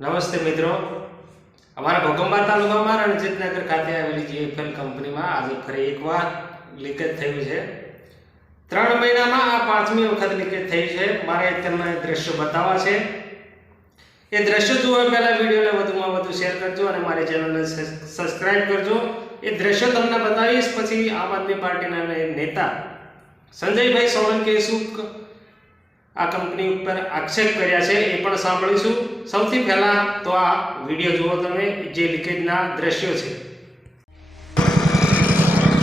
નમસ્તે મિત્રો. અમારા ભોગંબા તાલુકામાં રણજીતનગર ખાતે આવેલી જીએફએલ કંપનીમાં આજે ફરી એકવાર લીકેજ થયું છે. ત્રણ મહિનામાં આ પાંચમી વખત લીકેજ થઈ છે. મારે તમને દ્રશ્યો બતાવવા છે. એ દ્રશ્યો જોવા પહેલા વિડીયોને વધુમાં વધુ શેર કરજો અને મારી ચેનલને સબસ્ક્રાઇબ કરજો. એ દ્રશ્યો તમને બતાવીશ. પછી આમ આદમી પાર્ટીના નેતા સંજયભાઈ સોલંકીએ શું આ કંપની ઉપર આક્ષેપ કર્યા છે, એ પણ સાંભળીશું. સૌથી પહેલા તો આ વીડિયો જુઓ તમે, જે લીકેજના દ્રશ્યો છે.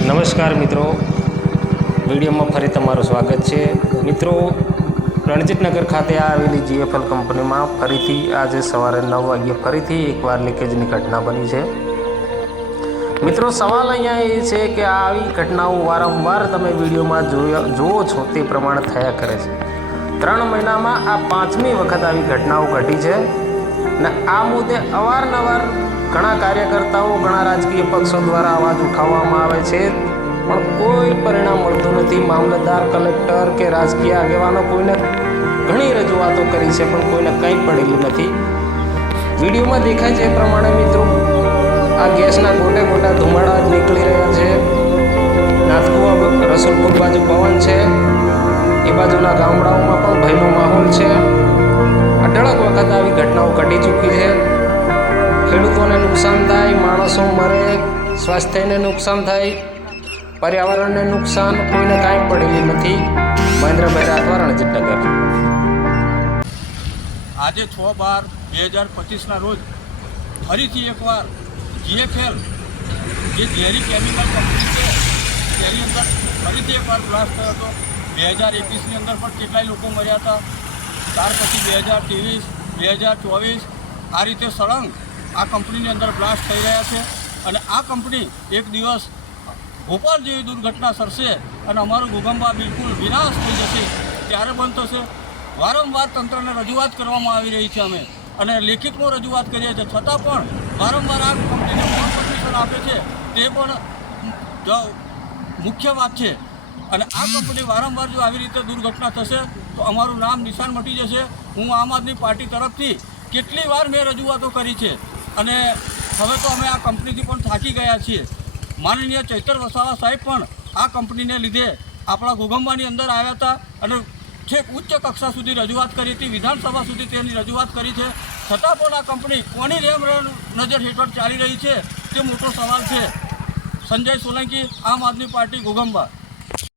નમસ્કાર મિત્રો. વિડીયોમાં ફરી તમારું સ્વાગત છે. મિત્રો રણજીતનગર ખાતે આવેલી જીએફએલ કંપનીમાં ફરીથી આજે સવારે નવ વાગ્યે ફરીથી એકવાર લીકેજની ઘટના બની છે. મિત્રો, સવાલ અહીંયા એ છે કે આવી ઘટનાઓ વારંવાર તમે વિડીયોમાં જોયા જુઓ છો, તે પ્રમાણે થયા કરે છે. ત્રણ મહિનામાં આ પાંચમી વખત આવી ઘટનાઓ ઘટી છે ને આ મુદ્દે અવારનવાર ઘણા કાર્યકર્તાઓ, ઘણા રાજકીય પક્ષો દ્વારા અવાજ ઉઠાવવામાં આવે છે. પણ કોઈ પરિણામ મળતું નથી. મામલતદાર, કલેક્ટર કે રાજકીય આગેવાનો કોઈને ઘણી રજૂઆતો કરી છે, પણ કોઈને કંઈ પડેલું નથી. વિડીયોમાં દેખાય છે એ પ્રમાણે મિત્રો, આ ગેસના ગોટે ગોટા ધુમાડા નીકળી રહ્યા છે. નાથકુવા રસુલપુર બાજુ પવન છે. એ બાજુના ગામડાઓમાં વખત આવી ઘટનાઓ ઘટી ચૂકી છે. ખેડૂતોને નુકસાન થાય, માણસો મરે, સ્વાસ્થ્યને નુકસાન થાય, પર્યાવરણને નુકસાન કોઈને કાંઈ પડેલી નથી. મહેન્દ્રભાઈ રાઠવા રણજીતનગર આજે છ બાર બે હજાર પચીસના રોજ ફરીથી એકવાર જીએફએલ, જે ઝેરી કેમિકલ કંપની છે, તેની અંદર ફરીથી એકવાર બ્લાસ્ટ થયો હતો. બે હજાર એકવીસની અંદર પણ કેટલાય લોકો મર્યા હતા. ત્યાર પછી બે હજાર ત્રેવીસ બે હજાર ચોવીસ આ રીતે સળંગ આ કંપનીની અંદર બ્લાસ્ટ થઈ રહ્યા છે અને આ કંપની એક દિવસ ભોપાલ જેવી દુર્ઘટના સરશે અને અમારું ભૂગંબા બિલકુલ વિનાશ થઈ જશે. ત્યારે બંધ થશે. વારંવાર તંત્રને રજૂઆત કરવામાં આવી રહી છે અમે અને લેખિતમાં રજૂઆત કરીએ છીએ. છતાં પણ વારંવાર આ કંપનીને પરમિશન આપે છે તે પણ મુખ્ય વાત છે. અને આ કંપની વારંવાર જો આવી રીતે દુર્ઘટના થશે તો અમારું નામ નિશાન મટી જશે. હું આમ આદમી પાર્ટી તરફથી કેટલી વાર મેં રજૂઆતો કરી છે. અને હવે તો અમે આ કંપનીથી પણ થાકી ગયા છીએ. માનનીય ચૈતર વસાવા સાહેબ પણ આ કંપનીને લીધે આપણા ઘોગંબાની અંદર આવ્યા હતા અને છેક ઉચ્ચ કક્ષા સુધી રજૂઆત કરી હતી. વિધાનસભા સુધી તેની રજૂઆત કરી છે. છતાં પણ આ કંપની કોની રેમ નજર હેઠળ ચાલી રહી છે? તે મોટો સવાલ છે. સંજય સોલંકી, આમ આદમી પાર્ટી ઘોગંબા